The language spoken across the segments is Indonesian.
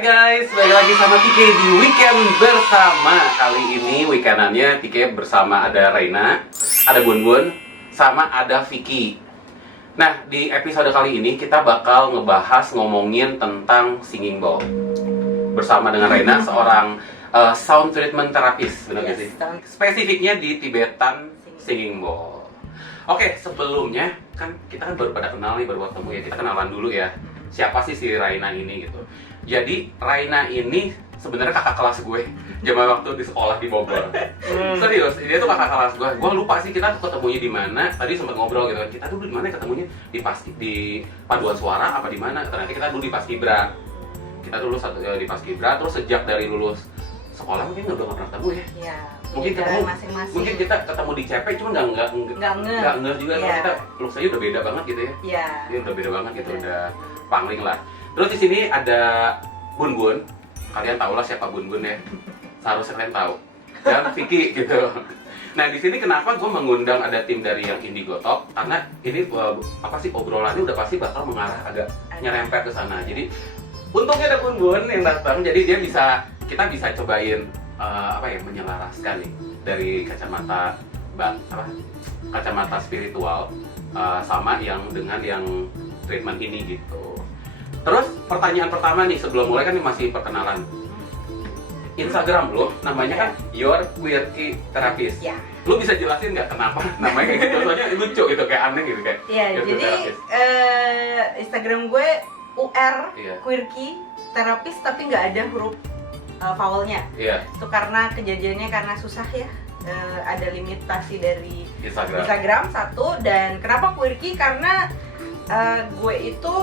Hai guys, balik lagi sama Tike di Weekend Bersama. Kali ini weekendannya Tike bersama ada Reina, ada Bun Bun, sama ada Vicky. Nah, di episode kali ini kita bakal ngomongin tentang singing bowl bersama dengan Reina, seorang sound treatment therapist, benar nggak sih? Spesifiknya di Tibetan singing bowl. Oke, sebelumnya kan kita baru pada kenal nih, baru ketemu ya. Kita kenalan dulu ya. Siapa sih si Raina ini gitu. Jadi Raina ini sebenarnya kakak kelas gue zaman waktu di sekolah di Bogor. Serius, dia tuh kakak kelas gue. Gue lupa sih kita tuh ketemunya di mana. Tadi sempat ngobrol gitu kan. Kita dulu di mana ketemunya? Di paduan suara apa di mana? Ternyata kita dulu di Paskibra. Kita dulu di Paskibra, terus sejak dari lulus sekolah mungkin udah nggak pernah ketemu ya. Iya. Mungkin ketemu masing-masing. Mungkin kita ketemu di CP cuma nggak ngeh juga. Iya. Kita lulus aja udah beda banget gitu ya. Iya. Ini udah beda banget gitu, Iya. udah pangling lah. Terus di sini ada Bun Bun. Kalian tahu lah siapa Bun Bun ya. Seharusnya kalian tahu. Dan Vicky gitu. Nah, di sini kenapa gue mengundang ada tim dari yang Indigo Talk? Karena ini obrolannya udah pasti bakal mengarah agak nyerempet ke sana. Jadi untungnya ada Bun Bun yang datang. Jadi kita bisa cobain menyelaraskan nih dari kacamata kacamata spiritual sama yang dengan yang treatment ini gitu. Terus pertanyaan pertama nih sebelum mulai kan ini masih perkenalan. Instagram lo namanya kan Your Quirky Therapist. Ya. Lu bisa jelasin nggak kenapa namanya kayak gitu? Soalnya lucu gitu, kayak aneh gitu kayak. Iya, Your jadi Therapist. Instagram gue UR Iya. Quirky Therapist tapi nggak ada huruf vowelnya. Iya, Itu karena kejadiannya karena susah ya. Ada limitasi dari Instagram. Instagram satu, dan kenapa quirky karena gue itu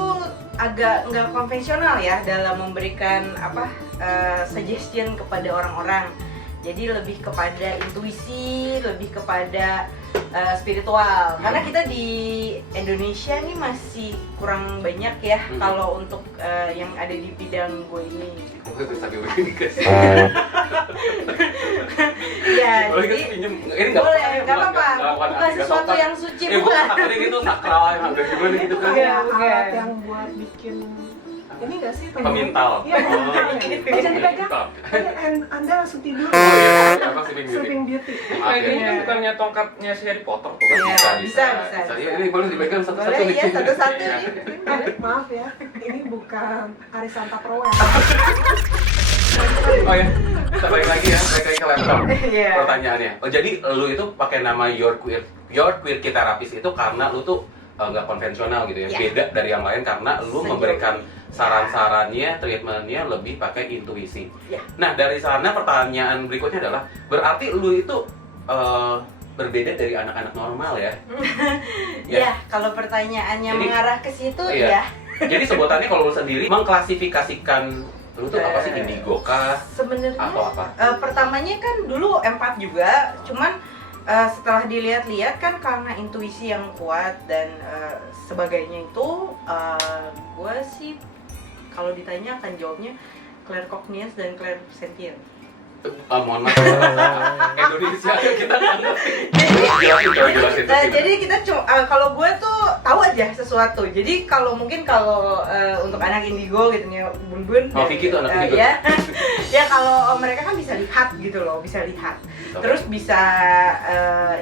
agak nggak konvensional ya dalam memberikan suggestion kepada orang-orang. Jadi lebih kepada intuisi, lebih kepada spiritual. Karena kita di Indonesia nih masih kurang banyak ya kalau untuk yang ada di bidang gue ini. Gue bisa begini guys. Iya, Boleh jadi kan pinjem? Ini nggak boleh, apa-apa, nggak apa-apa. Bukan nggak sesuatu sopan. yang suci, Gue bukan. takutnya gitu sakral yang agak gimana gitu kan. Iya. Alat yang buat bikin ini nggak sih Pemintal. Iya, bisa dipegang. Pemintal. Anda langsung tidur. Oh iya, apa sleeping beauty? Sleeping Beauty. Maaf ya. Ini bukannya tongkatnya si Harry Potter tuh kan? Iya, bisa. Iya, ini boleh dipegang satu-satu Boleh nih. ya, satu-satu nih. Maaf ya, ini bukan Ari Santa Proel. Oh ya, kita balik lagi ke laptop. Iya. Pertanyaannya, jadi lu itu pakai nama Your Quirky Therapist itu karena lu tuh nggak konvensional gitu ya, Iya. beda dari yang lain karena lu Sejauh memberikan ini. saran-sarannya, treatmentnya lebih pakai intuisi. Iya. Nah, dari sana pertanyaan berikutnya adalah, berarti lu itu berbeda dari anak-anak normal ya? Iya, kalau pertanyaannya Jadi, mengarah ke situ, iya. ya. Jadi sebutannya kalau lu sendiri mengklasifikasikan lu tuh apa sih, indigo kah Sebenarnya atau apa? pertamanya kan dulu empat juga, cuman setelah dilihat-lihat kan karena intuisi yang kuat dan sebagainya itu, gue sih kalau ditanya akan jawabnya claircognizance dan clairsentient. Mohon maaf, Indonesia kita nggak ngerti. Jelasin. Jadi kita kalau gue tuh tahu aja sesuatu. Jadi kalau untuk anak indigo gitu ya, Bun-Bun. Oh, Vicky tuh anak indigo. Ya, ya kalau mereka kan bisa lihat gitu loh, bisa lihat. Terus bisa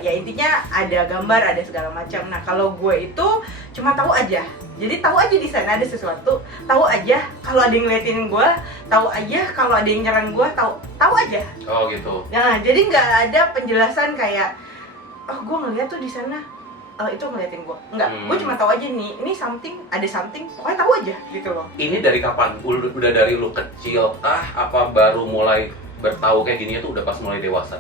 ya intinya ada gambar, ada segala macam. Nah kalau gue itu cuma tahu aja. Jadi tahu aja di sana ada sesuatu, tahu aja kalau ada yang ngeliatin gue, tahu aja kalau ada yang nyerang gue, tahu aja. Oh gitu. Nah jadi nggak ada penjelasan kayak, oh gue ngeliat tuh di sana, itu ngeliatin gue. Nggak, gue cuma tahu aja nih, ini ada something, pokoknya tahu aja gitu loh. Ini dari kapan? Udah dari lu kecil kah? Apa baru mulai bertahu kayak gini tuh udah pas mulai dewasa?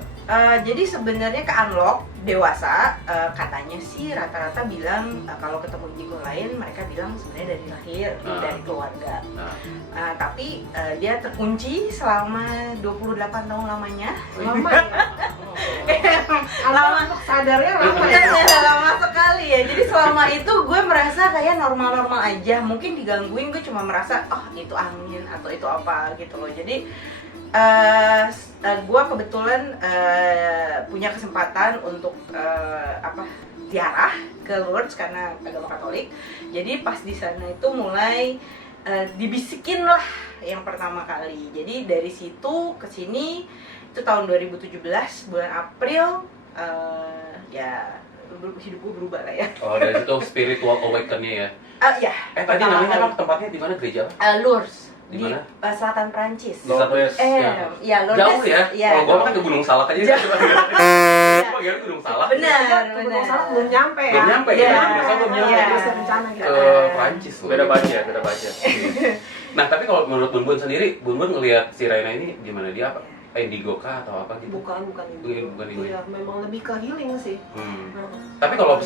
Jadi sebenarnya ke unlock dewasa, katanya sih rata-rata bilang kalau ketemu indigo lain mereka bilang sebenarnya dari lahir, dari keluarga. Tapi dia terkunci selama 28 tahun lamanya. Lama ya. Lama. Sadarnya lama ya. Lama sekali ya. Jadi selama itu gue merasa kayak normal-normal aja. Mungkin digangguin, gue cuma merasa oh itu angin atau itu apa gitu loh. Jadi gue kebetulan punya kesempatan untuk ziarah ke Lourdes karena agama Katolik. Jadi pas di sana itu mulai dibisikin lah yang pertama kali. Jadi dari situ ke sini itu tahun 2017 bulan April, ya hidup gue berubah lah ya. Oh, dari situ spiritual awaken-nya ya. Ya. Tadi namanya apa tempatnya, di mana gereja? Lourdes Di di mana? selatan Prancis. Lourdes. Ya Lourdes. Jauh ya? Ya. Kalau gua kan ke Gunung Salak aja. Jauh. Gua kira Gunung Salak. Benar, Gunung benar. Salak belum nyampe ya. Belum nyampe Iya. ya? Gunung Salak belum nyampe. Iya. Masih rencana gitu. Ke Prancis loh. Beda budget, beda budget. Nah, tapi kalau menurut Bun Bun sendiri, Bun Bun ngelihat si Raina ini gimana, dia apa? Indigo kah atau apa gitu? Bukan Bukan ini. Iya, memang lebih ke healing sih. Tapi kalau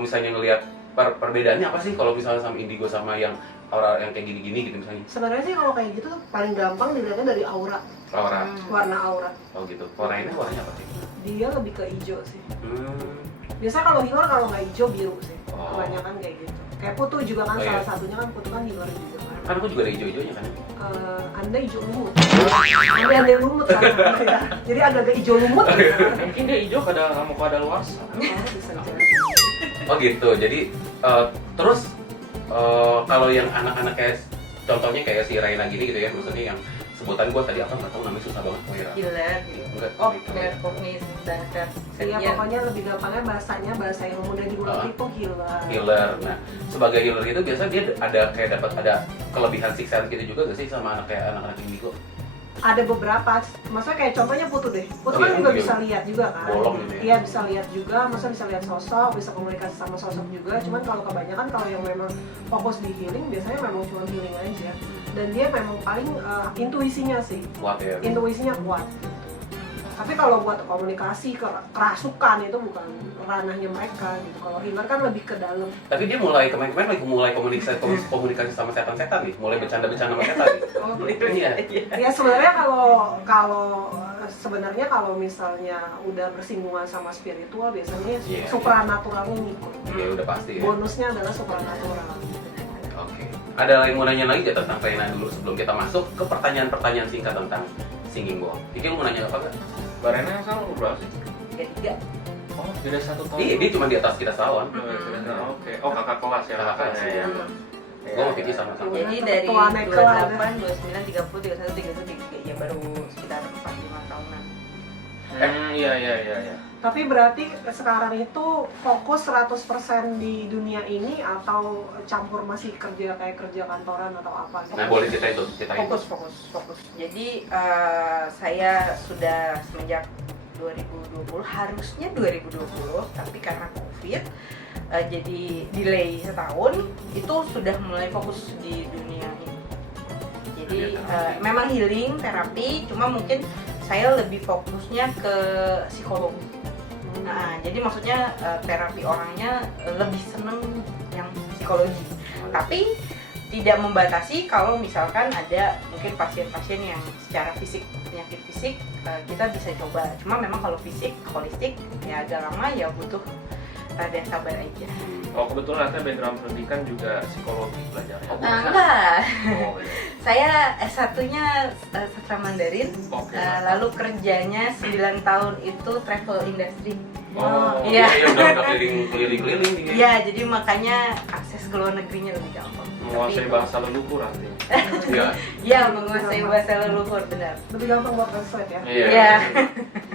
misalnya ngelihat perbedaannya apa sih kalau misalnya sama indigo sama yang orang yang kayak gini-gini gitu misalnya? Sebenarnya sih kalau kayak gitu paling gampang dilihatnya dari aura, Aura. warna aura. Oh gitu. Kalau Raina warnanya apa sih? Dia lebih ke hijau sih. Hmm. Biasa kalau healer kalau nggak hijau biru sih. Oh. Kebanyakan kayak gitu. Kayak Putu juga kan Oh, iya. salah satunya kan Putu kan healer juga kan. Kan aku juga ada hijau-hijaunya kan? Anda hijau lumut. Anda lumut kan. Ya. Jadi agak-agak hijau lumut gitu kan. Mungkin dia hijau mau kada luar. Oh, bisa jadi. Oh gitu. Jadi terus kalau yang anak-anak kayak contohnya kayak si Raina gini gitu ya, maksudnya yang sebutan gua tadi apa nggak tahu namanya, susah banget Moira. Healer gitu. Enggak. Oh, gitu. Claire Cognis dan Iya, pokoknya lebih gampangnya bahasanya bahasa yang mudah dimengerti itu healer. Healer. Nah, sebagai healer itu biasanya dia ada kelebihan six sense gitu juga gak sih sama anak-anak indigo? Ada beberapa, maksudnya kayak contohnya Putu deh. Putu Oh, kan iya, juga iya. bisa lihat juga kan. Bolong gitu ya? Iya, bisa lihat juga, maksudnya bisa lihat sosok, bisa komunikasi sama sosok juga. Cuman kalau kebanyakan kalau yang memang fokus di healing, biasanya memang cuma healing aja. Dan dia memang paling intuisinya sih. Kuat ya. Intuisinya kuat. Tapi kalau buat komunikasi, kerasukan itu bukan ranahnya mereka gitu. Kalau healer kan lebih ke dalam. Tapi dia kemarin mulai komunikasi sama setan-setan nih, mulai bercanda-bercanda sama setan nih. Oh, Iya. Ya sebenarnya sebenarnya kalau misalnya udah bersinggungan sama spiritual biasanya Iya. supranaturalnya ngikut. Ya udah pasti ya. Bonusnya adalah supranatural. Oke. Ada yang mau nanya lagi gak tentang Raina dulu sebelum kita masuk ke pertanyaan-pertanyaan singkat tentang Singing Bowl? Iki lu mau nanya apa gak? Barena yang sama berapa sih? 33. Oh, beda 1 tahun. Iya, dia cuma di atas kita setahun. Oh, beda. Oke. Oh, kakak kelas ya. Kakak kelas, ya. iya. Gua mau Vicky sama-sama. Jadi dari Ketua Nekel 28, 29, 30, 31, 32, ya baru sekitar 4-5 tahunan. Iya. Tapi berarti sekarang itu fokus 100% di dunia ini atau campur masih kerja kayak kerja kantoran atau apa gitu? Nah, boleh ceritain. Fokus. Jadi saya sudah semenjak 2020, harusnya 2020, tapi karena COVID jadi delay setahun, itu sudah mulai fokus di dunia ini. Jadi memang healing, terapi, cuma mungkin saya lebih fokusnya ke psikologi. Nah, jadi maksudnya terapi orangnya lebih seneng yang psikologi. Tapi tidak membatasi kalau misalkan ada mungkin pasien-pasien yang secara fisik, penyakit fisik, kita bisa coba. Cuma memang kalau fisik, holistik, ya agak lama, ya butuh rada sabar aja. Oh, kebetulan nanti background pendidikan juga psikologi belajarnya. Enggak, Oh, iya. saya S1-nya sastra Mandarin, Oke. lalu kerjanya 9 tahun itu travel industry. Oh, Iya. Udah keliling-keliling dia. Iya, jadi makanya akses ke luar negerinya lebih gampang. Menguasai Tapi- bahasa leluhur nanti. Iya. Iya, menguasai bahasa leluhur, benar. Lebih gampang buat translate ya? Iya.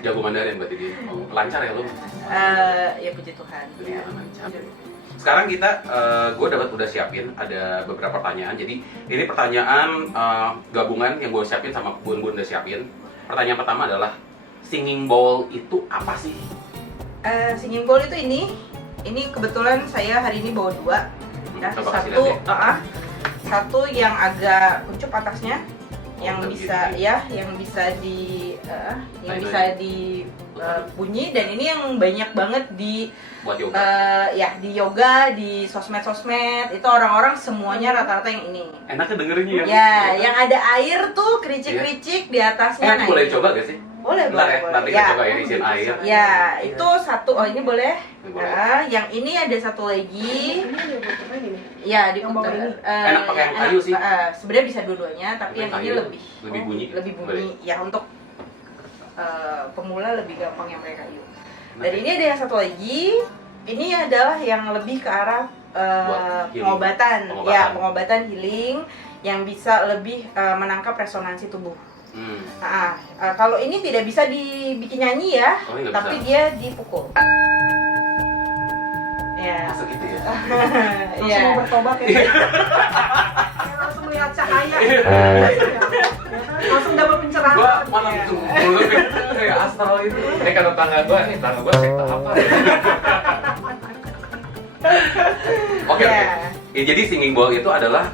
Jago Mandarin berarti dia. Oh, lancar ya lu? Ya puji Tuhan. Jadi Ya. lancar. Sekarang kita, gue udah siapin ada beberapa pertanyaan. Jadi ini pertanyaan gabungan yang gue siapin sama Bun udah siapin. Pertanyaan pertama adalah singing bowl itu apa sih? Singing bowl itu ini kebetulan saya hari ini bawa 2. Nah, Coba kasih satu, lihat satu yang agak kuncup atasnya, yang lebih bisa gede. ya, yang bisa di, Nah, yang itu bisa di bunyi, dan ini yang banyak banget di Buat yoga. ya di yoga, di sosmed itu orang-orang semuanya rata-rata yang ini. Enaknya dengerinnya ya? Ya, yang ada air tuh kericik-kericik di atasnya. Itu boleh ini. coba gak sih? Boleh, Bentar ya, boleh. nanti kita coba ya, isiin air. Ya, itu satu. Oh, ini boleh. Ini boleh. Yang ini ada satu lagi. Ini dia puternya ini. Ya, Yang bawah diputer. ini. Enak pakai yang kayu sih. Sebenarnya bisa dua-duanya, tapi yang ini Kayu. lebih Lebih bunyi. Lebih bunyi. Ya, untuk pemula lebih gampang yang pakai kayu. Dan Nah, ini ada yang satu lagi. Ini adalah yang lebih ke arah Buat healing. pengobatan, Pengobatan. ya pengobatan healing yang bisa lebih menangkap resonansi tubuh. Kalau ini tidak bisa dibikin nyanyi ya, Oh, ini nggak tapi bisa. dia dipukul. Ya. Masuk gitu ya. Langsung Iya. mau bertobat ya. Kayak langsung melihat cahaya. Iya. Ya kan? Langsung dapat pencerahan. Gua mana Iya. tuh mulut kayak astral itu. Kalau tangga gua sekta apa ya? Oke. Iya. Ya, jadi singing bowl itu adalah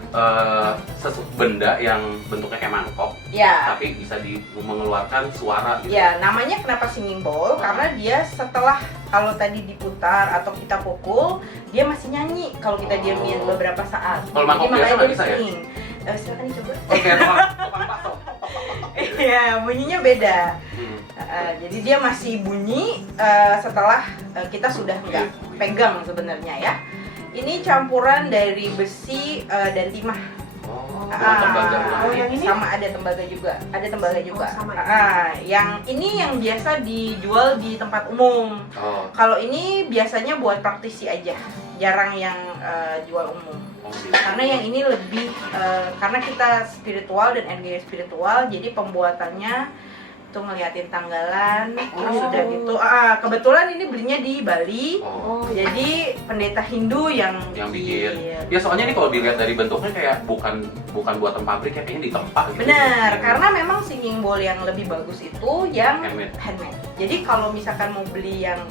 benda yang bentuknya kayak mangkok, Ya. tapi bisa mengeluarkan suara gitu. Ya, namanya kenapa singing bowl? Karena dia setelah kalau tadi diputar atau kita pukul, dia masih nyanyi kalau kita diamin beberapa saat. Kalau mangkok Jadi makanya biasa nggak dia bisa ya? singing. Silakan dicoba. Oke, tukang bakso. Iya, bunyinya beda. Hmm. Jadi dia masih bunyi setelah kita sudah nggak pegang sebenarnya ya. Ini campuran dari besi dan timah. Oh, Ah, Oh, yang ini? sama ada tembaga juga, Oh, sama ya. yang ini yang biasa dijual di tempat umum. Oh, Kalau ini biasanya buat praktisi aja, jarang yang jual umum. oh, gitu. Karena yang ini lebih karena kita spiritual dan energi spiritual, jadi pembuatannya tuh ngeliatin tanggalan, terus Oh. udah gitu. Kebetulan ini belinya di Bali. Oh. Jadi pendeta Hindu yang Bikin. bikin. Ya soalnya ini kalau dilihat dari bentuknya kayak bukan buatan pabrik ya, kayaknya ditempa gitu. Benar, Iya. karena memang singing bowl yang lebih bagus itu yang Handmade. Jadi kalau misalkan mau beli yang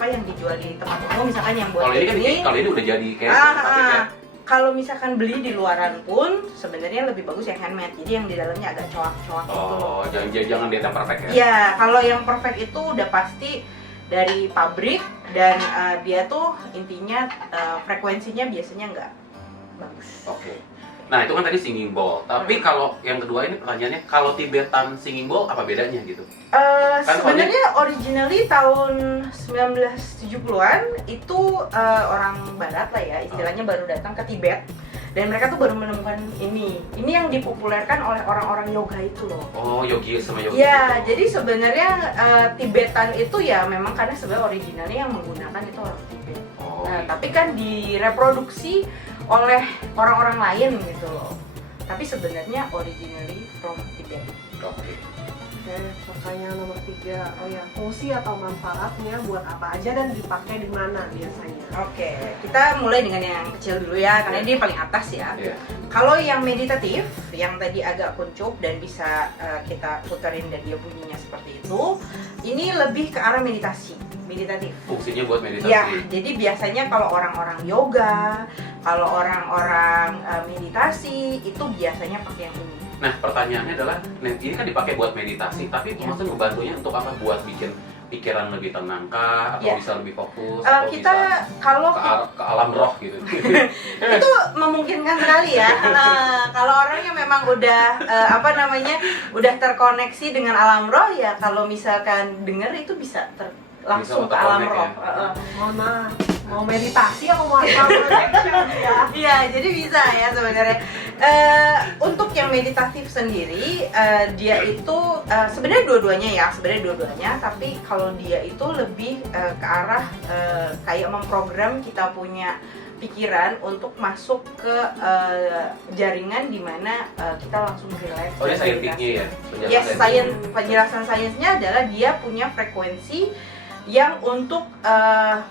yang dijual di tempat umum, misalkan yang buat Kalau ini kan ini, kalau ini udah jadi kayak Ah, pabrik ya. kalau misalkan beli di luaran pun sebenarnya lebih bagus yang handmade. Jadi yang di dalamnya agak coak-coak gitu. Oh, jangan dia yang perfect ya. Iya, kalau yang perfect itu udah pasti dari pabrik dan dia tuh intinya frekuensinya biasanya nggak bagus. Oke. Nah, itu kan tadi singing bowl. Tapi kalau yang kedua ini pertanyaannya, kalau Tibetan singing bowl apa bedanya gitu? Kan Sebenarnya originally tahun 1970-an itu orang barat lah ya, istilahnya baru datang ke Tibet dan mereka tuh baru menemukan ini. Ini yang dipopulerkan oleh orang-orang yoga itu loh. Oh, yogi sama yogi. Ya, gitu. jadi sebenarnya Tibetan itu ya memang karena sebenarnya originalnya yang menggunakan itu orang Tibet. Oh, Nah, gitu. tapi kan direproduksi oleh orang-orang lain gitu loh. Tapi sebenarnya originally from Tibet. Oke. Oke, pertanyaan nomor 3. Oh ya, fungsi atau manfaatnya buat apa aja dan dipakai di mana biasanya? Oke, kita mulai dengan yang kecil dulu ya, karena dia paling atas ya. Iya. Kalau yang meditatif, yang tadi agak kuncup dan bisa kita puterin dan dia bunyinya seperti itu, ini lebih ke arah meditatif. Fungsinya buat meditasi. Ya, jadi biasanya kalau orang-orang yoga, kalau orang-orang meditasi, itu biasanya pakai yang ini. Nah, pertanyaannya adalah, ini kan dipakai buat meditasi, tapi Ya. maksudnya ngebantunya untuk apa? Buat bikin pikiran lebih tenang kah? Atau Ya. bisa lebih fokus? Atau Kita bisa kalau ke alam roh gitu? itu memungkinkan sekali ya. Kalau orangnya memang udah udah terkoneksi dengan alam roh ya, kalau misalkan denger itu bisa langsung ke alam terkonek roh. ya. Mohon maaf, mau meditasi atau mau action ya? Iya, jadi bisa ya sebenarnya. Untuk yang meditatif sendiri, dia itu sebenarnya dua-duanya, tapi kalau dia itu lebih ke arah kayak memprogram kita punya pikiran untuk masuk ke jaringan di mana kita langsung relax. Oh, dia dan scientificnya ya? meditasi. Yes, penjelasan sainsnya adalah dia punya frekuensi yang untuk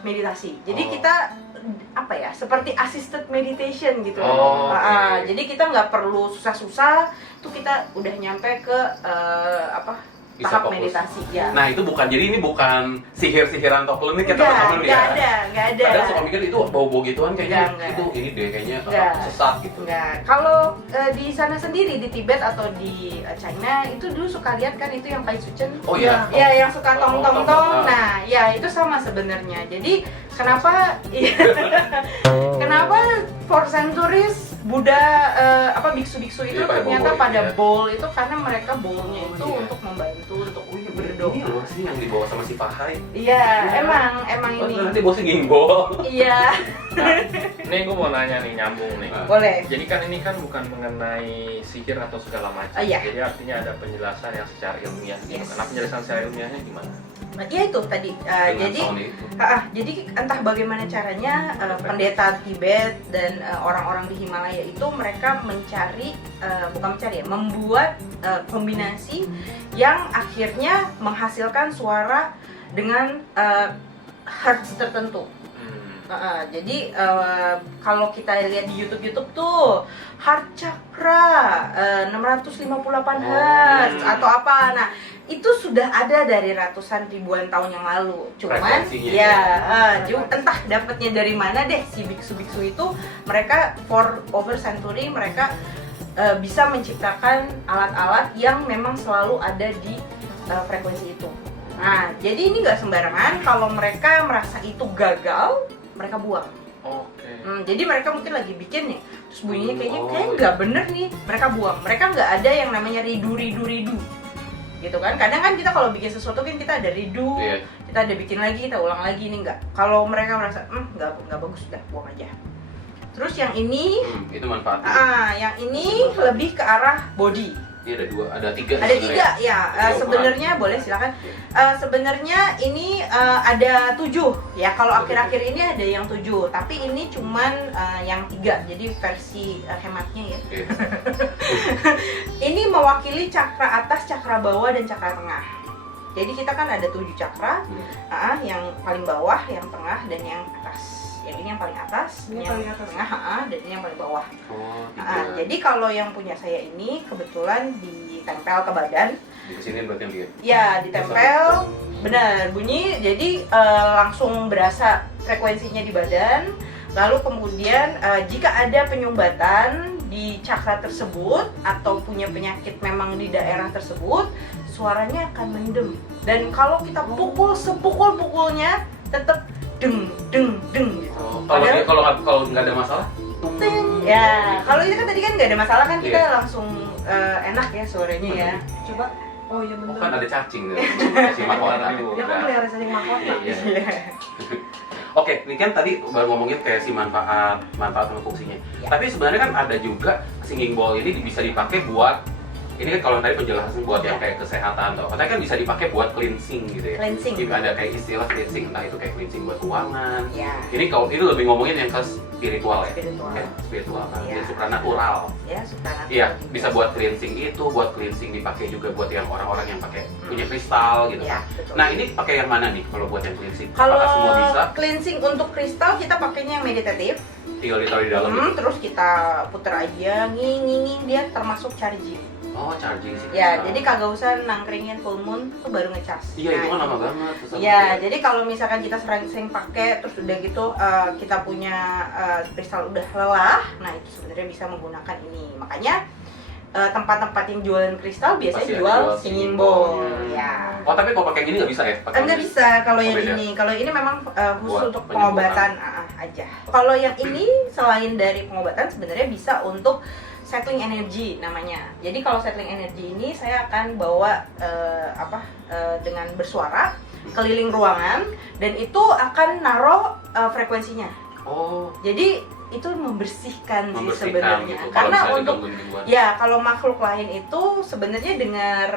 meditasi. Jadi Oh. kita seperti assisted meditation gitu. Oh, oke. Jadi kita nggak perlu susah-susah, tuh kita udah nyampe ke Bisa tahap fokus. meditasi ya. Nah, itu ini bukan sihir-sihiran atau klinik ya Nggak teman-teman ya? nggak ada. Kadang suka mikir itu bau-bau gituan kayaknya Nggak. itu ini deh kayaknya Nggak. sesat gitu. Enggak. Kalau di sana sendiri di Tibet atau di China itu dulu suka lihat kan itu yang Pai Suchen. Oh iya. Ya, yang suka Oh, tong-tong-tong. tong-tong. Nah, ya itu sama sebenarnya. Jadi kenapa kenapa for centuries Buddha biksu-biksu itu Iya, pada ternyata bawa pada ini ya. bowl itu karena mereka bowlnya Oh, itu iya. untuk membantu untuk Ini berdoa. loh sih yang dibawa sama si Pahai. Iya, emang Oh, ini. nanti bosnya ginggol. Iya. Nah, ini gue mau nanya nih, nyambung nih. Boleh. Jadi kan ini kan bukan mengenai sihir atau segala macam. Iya. Jadi artinya ada penjelasan yang secara ilmiah gitu. Yes. Nah, penjelasan secara ilmiahnya gimana? Nah, ya itu tadi. Jadi entah bagaimana caranya pendeta Tibet dan orang-orang di Himalaya itu mereka membuat kombinasi yang akhirnya menghasilkan suara dengan hertz tertentu. Jadi kalau kita lihat di YouTube tuh heart chakra 658 hertz atau apa. Nah, itu sudah ada dari ratusan ribuan tahun yang lalu. Cuman entah dapatnya dari mana deh si biksu-biksu itu, mereka for over century mereka bisa menciptakan alat-alat yang memang selalu ada di frekuensi itu. Nah, jadi ini nggak sembarangan. Kalau mereka merasa itu gagal, mereka buang. Oke. Jadi mereka mungkin lagi bikin nih, terus bunyinya kayaknya nggak bener nih, mereka buang. Mereka nggak ada yang namanya ridu, gitu kan? Kadang kan kita kalau bikin sesuatu kan kita ada ridu, kita ada bikin lagi, kita ulang lagi, ini nggak. Kalau mereka merasa nggak bagus, udah buang aja. Terus yang ini, itu manfaatnya. yang ini lebih ke arah body. Ini ada tiga. Ada tiga, ya. Sebenarnya boleh silakan. Sebenarnya ini ada 7 ya. Kalau akhir-akhir ini ada yang 7, tapi ini cuman yang 3. Jadi versi hematnya ya. Ini mewakili cakra atas, cakra bawah, dan cakra tengah. Jadi kita kan ada 7 cakra, yang paling bawah, yang tengah, dan yang atas. Yang ini yang paling atas, Ini yang paling atas. tengah, dan ini yang paling bawah. Tiga. Jadi kalau yang punya saya ini kebetulan ditempel ke badan. Di sini berarti yang dia. Ya, ditempel, benar bunyi. Jadi langsung berasa frekuensinya di badan. Lalu kemudian jika ada penyumbatan di cakra tersebut atau punya penyakit memang di daerah tersebut, suaranya akan mendem. Dan kalau kita pukul sepukul-pukulnya tetap deng gitu. Kalau nggak ada masalah, Ting. Ya, kalau itu kan tadi kan nggak ada masalah kan, kita Iya. langsung enak ya suaranya ya. Coba. Oh iya bener. kan ada cacing tuh, cacing mahkota. Dia kan pelihara cacing mahkota. Iya. Oke, ini kan tadi baru ngomongin kayak si manfaat sama fungsinya. Ya. Tapi sebenarnya kan ada juga singing bowl ini bisa dipakai buat, ini kan kalau tadi penjelasan buat yang kayak kesehatan atau katanya kan bisa dipakai buat cleansing gitu ya. Cleansing. Jadi ada kayak istilah cleansing, entah itu kayak cleansing buat ruangan. Ya. Ini kalau itu lebih ngomongin yang ke spiritual ya. Spiritual kan, Iya. yang supranatural. Ya, supranatural. Iya, bisa buat cleansing itu, buat cleansing dipakai juga buat yang orang-orang yang pakai punya kristal gitu Ya, kan. betul. Nah, ini pakai yang mana nih kalau buat yang cleansing? Kalau Apakah semua bisa? cleansing untuk kristal kita pakainya yang meditatif. Tinggal ditaruh di dalam. Terus kita puter aja, nging dia termasuk charging. Oh, charging sih. Ya, jadi kagak usah nangkringin full moon tuh baru ngecas. Iya, itu kan lama banget. susah Ya, banget. jadi kalau misalkan kita sering pakai terus udah gitu kita punya kristal udah lelah, nah itu sebenarnya bisa menggunakan ini. Makanya tempat-tempat yang jualan kristal biasanya Pasti ada jual jual singing singing bowl. bowl. Ya. Oh, tapi kalau pakai gini nggak bisa ya? Nggak bisa kalau yang beda. ini. Kalau ini memang khusus Buat untuk penyembuhan. pengobatan aja. Kalau yang ini selain dari pengobatan sebenarnya bisa untuk settling energy namanya. Jadi kalau settling energy ini saya akan bawa dengan bersuara keliling ruangan dan itu akan naruh frekuensinya. Oh, Jadi itu membersihkan sih membersihkan sebenarnya. gitu. Kalau Karena misalnya untuk digangguin-gangguan. ya kalau makhluk lain itu sebenarnya dengar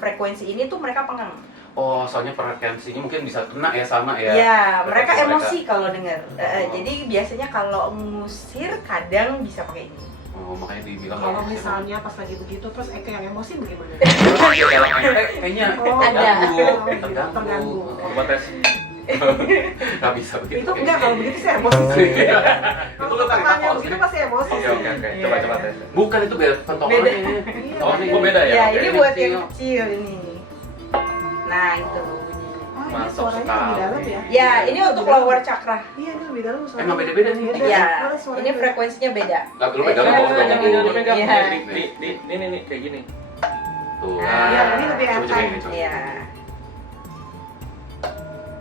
frekuensi ini tuh mereka pengen. Oh, soalnya frekuensinya mungkin bisa kena ya sama ya. Ya, mereka Frekuensi emosi kalau dengar. Oh. Jadi biasanya kalau ngusir kadang bisa pakai ini. Oh, makanya dibilang Kalau misalnya pas lagi begitu terus Eke yang emosi bagaimana? kayaknya Ada. terganggu. Coba tes. Nggak bisa begitu. Itu enggak, kalau begitu sih emosi sih. Itu lo tarik Kalau nafas begitu gitu. pasti emosi Oke, sih. oke. Iya. Coba tes. Bukan itu beda pentokannya. Iya, Oh, ini beda ya? Ya, Oke, ini ini buat kecil. yang kecil ini. Nah, itu bunyi. Oh, ini Mantap suaranya sekali. lebih dalam ya? Ya, ini untuk lower chakra. Iya, ini lebih dalam suaranya. Emang beda-beda nih. Beda. Ya, Karena suaranya ini beda. frekuensinya beda. Nggak, lu pegang Iya, bawah, iya, pegang iya, bawah. Pegang. iya. Ini kayak gini. Tuh. Ah, Iya, ini lebih Coba, coba, enteng. coba. Iya.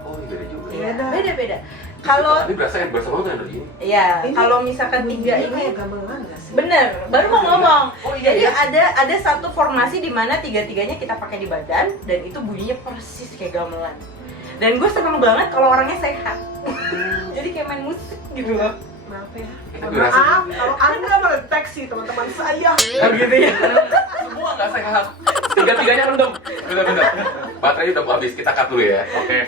Oh, ini beda juga. Iya, Beda. beda-beda. Kalau Tapi berasa banget energi ini. ya, Ini kalau misalkan tiga bunyinya ini kayak gamelan nggak sih? bener, baru mau ngomong. Oh, iya, Jadi iya. ada satu formasi di mana tiga-tiganya kita pakai di badan dan itu bunyinya persis kayak gamelan. Dan gue seneng banget kalau orangnya sehat. jadi kayak main musik gitu loh. Maaf ya. Tapi rasa- Maaf kalau Anda mendeteksi teman-teman saya. Oh gitu ya? Semua nggak sehat. Tiga-tiganya rendem. Bener-bener. Baterainya udah mau habis, kita cut dulu ya. Oke.